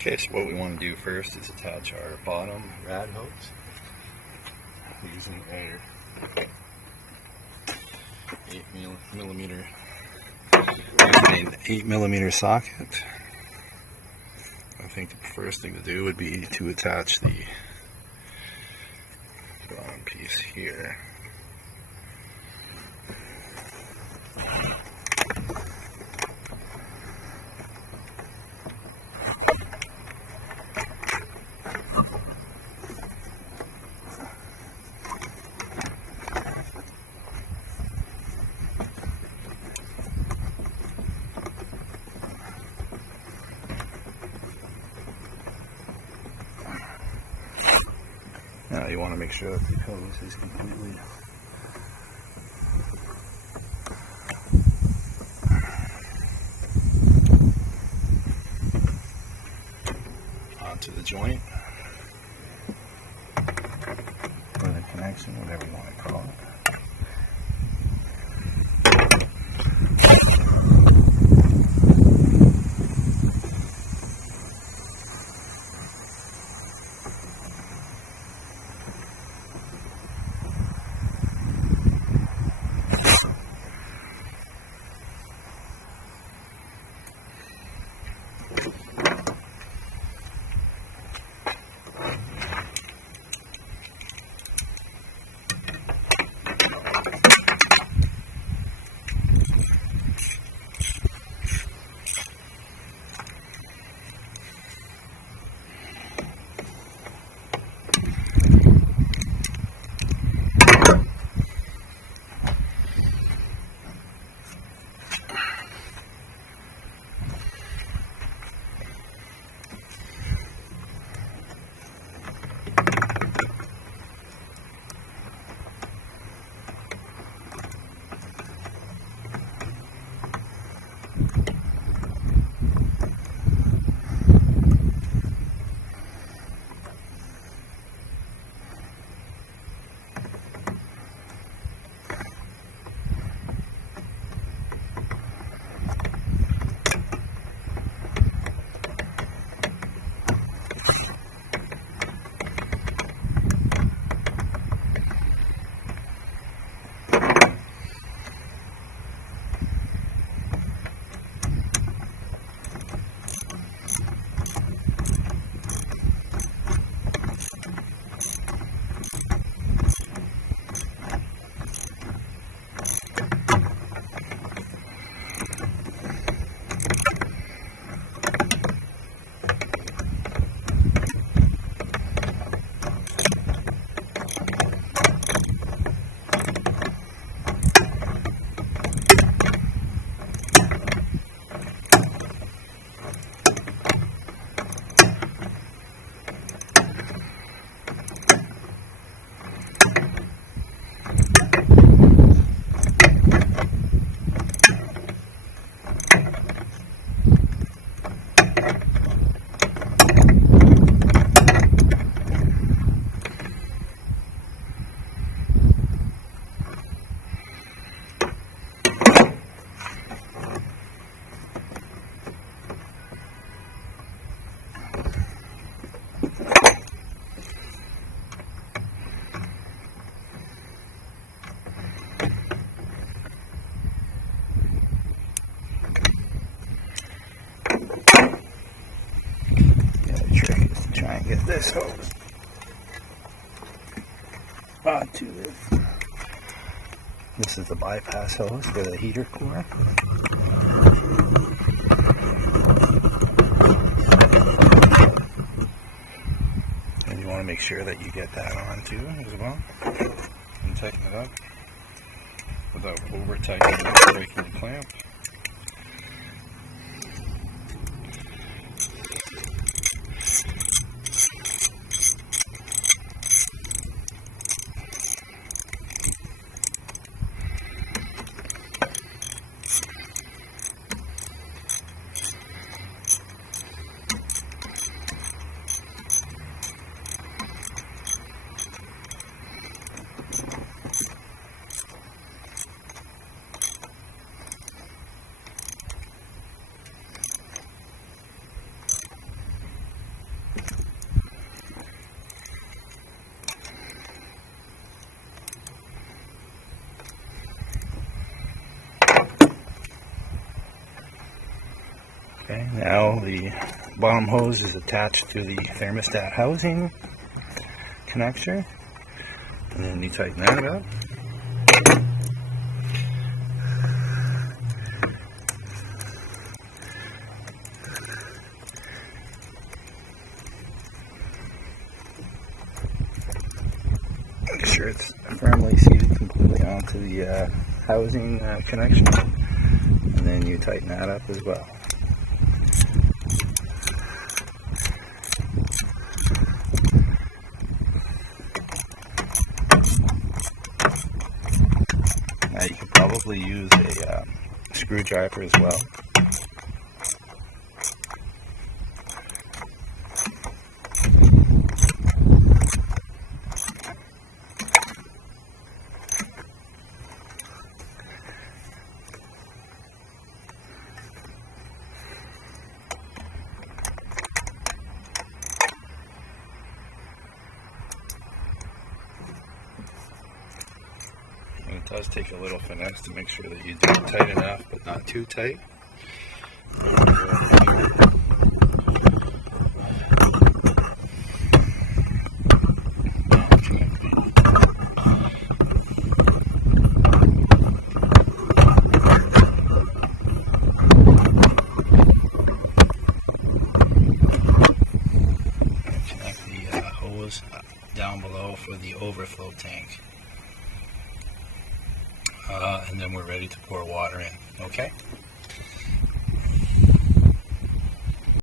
Okay, so what we want to do first is attach our bottom rad hose using a 8mm socket. I think the first thing to do would be to attach the bottom piece here. Now you want to make sure that the hose is completely onto the joint or the connection, whatever you want to call it. Get this hose onto this. This is the bypass hose for the heater core. And you want to make sure that you get that on too as well. And tighten it up without over tightening it, breaking the clamp. Okay, now the bottom hose is attached to the thermostat housing connector, and then you tighten that up. Make sure it's firmly seated completely onto the housing connection, and then you tighten that up as well. Now you could probably use a screwdriver as well. And it does take a little finesse to make sure that you do it tight enough, but not too tight. Connect the hose down below for the overflow tank. And then we're ready to pour water in, okay?